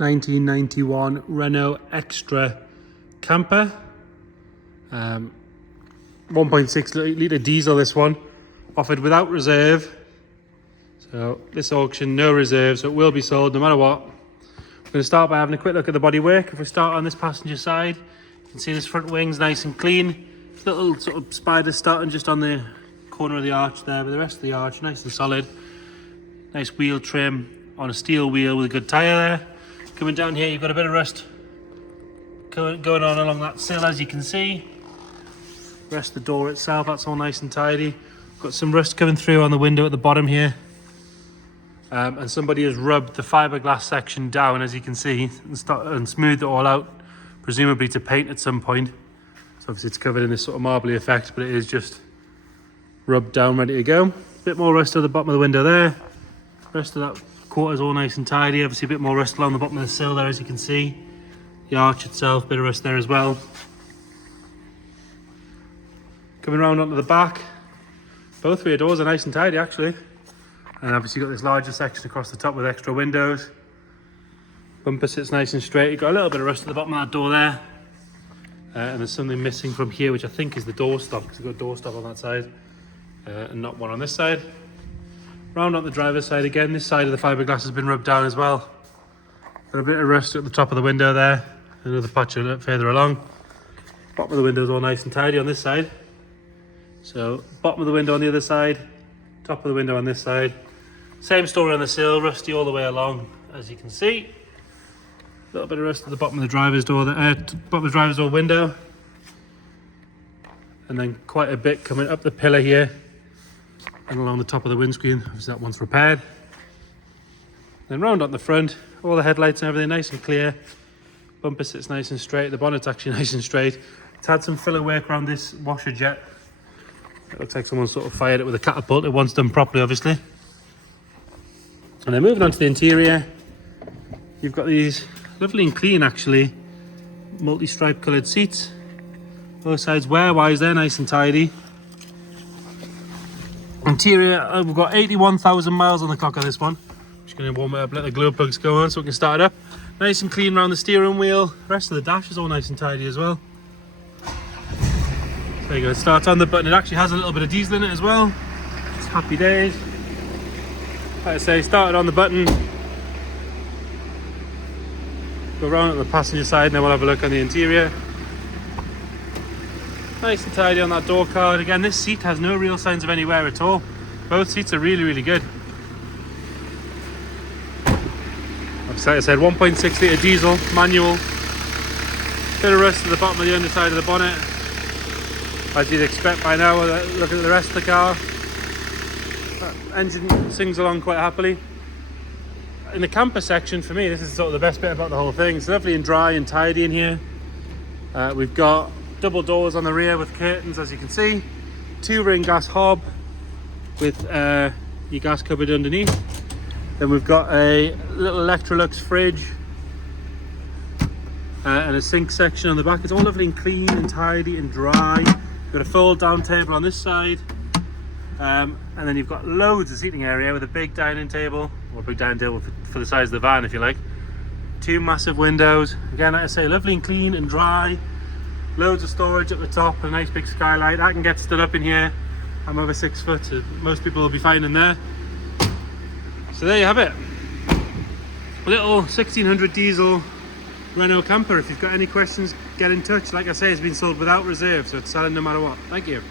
1991 Renault Extra camper. 1.6 litre diesel, this one. Offered without reserve. So this auction, no reserve, so it will be sold no matter what. We're going to start by having a quick look at the bodywork. If we start on this passenger side, you can see this front wing's nice and clean. Little sort of spiders starting just on the corner of the arch there, but the rest of the arch nice and solid. Nice wheel trim on a steel wheel with a good tyre there. Coming down here, you've got a bit of rust going on along that sill, as you can see. The rest of the door itself, that's all nice and tidy. Got some rust coming through on the window at the bottom here. And somebody has rubbed the fiberglass section down, as you can see, and smoothed it all out, presumably to paint at some point. So obviously it's covered in this sort of marbly effect, but it is just rubbed down, ready to go. A bit more rust at the bottom of the window there. The rest of that quarter's all nice and tidy. Obviously a bit more rust along the bottom of the sill there, as you can see. The arch itself, bit of rust there as well. Coming around onto the back, both rear doors are nice and tidy actually. And obviously you've got this larger section across the top with extra windows. Bumper sits nice and straight. You've got a little bit of rust at the bottom of that door there. And there's something missing from here, which I think is the doorstop, because we've got a doorstop on that side and not one on this side. Round on the driver's side again, this side of the fiberglass has been rubbed down as well. Got a bit of rust at the top of the window there. Another patch a little further along. Bottom of the window is all nice and tidy on this side. So bottom of the window on the other side, top of the window on this side. Same story on the sill, rusty all the way along, as you can see. A little bit of rust at the bottom of the driver's door, bottom of the driver's door window. And then quite a bit coming up the pillar here and along the top of the windscreen, obviously that one's repaired. Then round on the front, all the headlights and everything nice and clear. Bumper sits nice and straight, the bonnet's actually nice and straight. It's had some filler work around this washer jet. It looks like someone sort of fired it with a catapult. It wants done properly, obviously. And then moving on to the interior, you've got these lovely and clean, actually, multi-stripe coloured seats. Both sides wear-wise, they're nice and tidy. Interior, we've got 81,000 miles on the clock on this one. Just going to warm it up, let the glow plugs go on so we can start it up. Nice and clean around the steering wheel. The rest of the dash is all nice and tidy as well. There you go, it starts on the button. It actually has a little bit of diesel in it as well. It's happy days. Like I say, started on the button. Go around on the passenger side and then we'll have a look on the interior. Nice and tidy on that door card. Again, this seat has no real signs of any wear at all. Both seats are really, really good. Like I said, 1.6 litre diesel, manual. Bit of rust at the bottom of the underside of the bonnet, as you'd expect by now, looking at the rest of the car. Engine sings along quite happily. In the camper section, for me, this is sort of the best bit about the whole thing. It's lovely and dry and tidy in here. We've got double doors on the rear with curtains, as you can see. 2-ring gas hob with your gas cupboard underneath. Then we've got a little Electrolux fridge and a sink section on the back. It's all lovely and clean and tidy and dry. We've got a fold down table on this side. And then you've got loads of seating area with a big dining table, or a big dining table for the size of the van, if you like. 2 massive windows. Again, like I say, lovely and clean and dry. Loads of storage at the top, a nice big skylight. I can get stood up in here. I'm over 6 foot, so most people will be fine in there. So there you have it. A little 1600 diesel Renault camper. If you've got any questions, get in touch. Like I say, it's been sold without reserve, so it's selling no matter what. Thank you.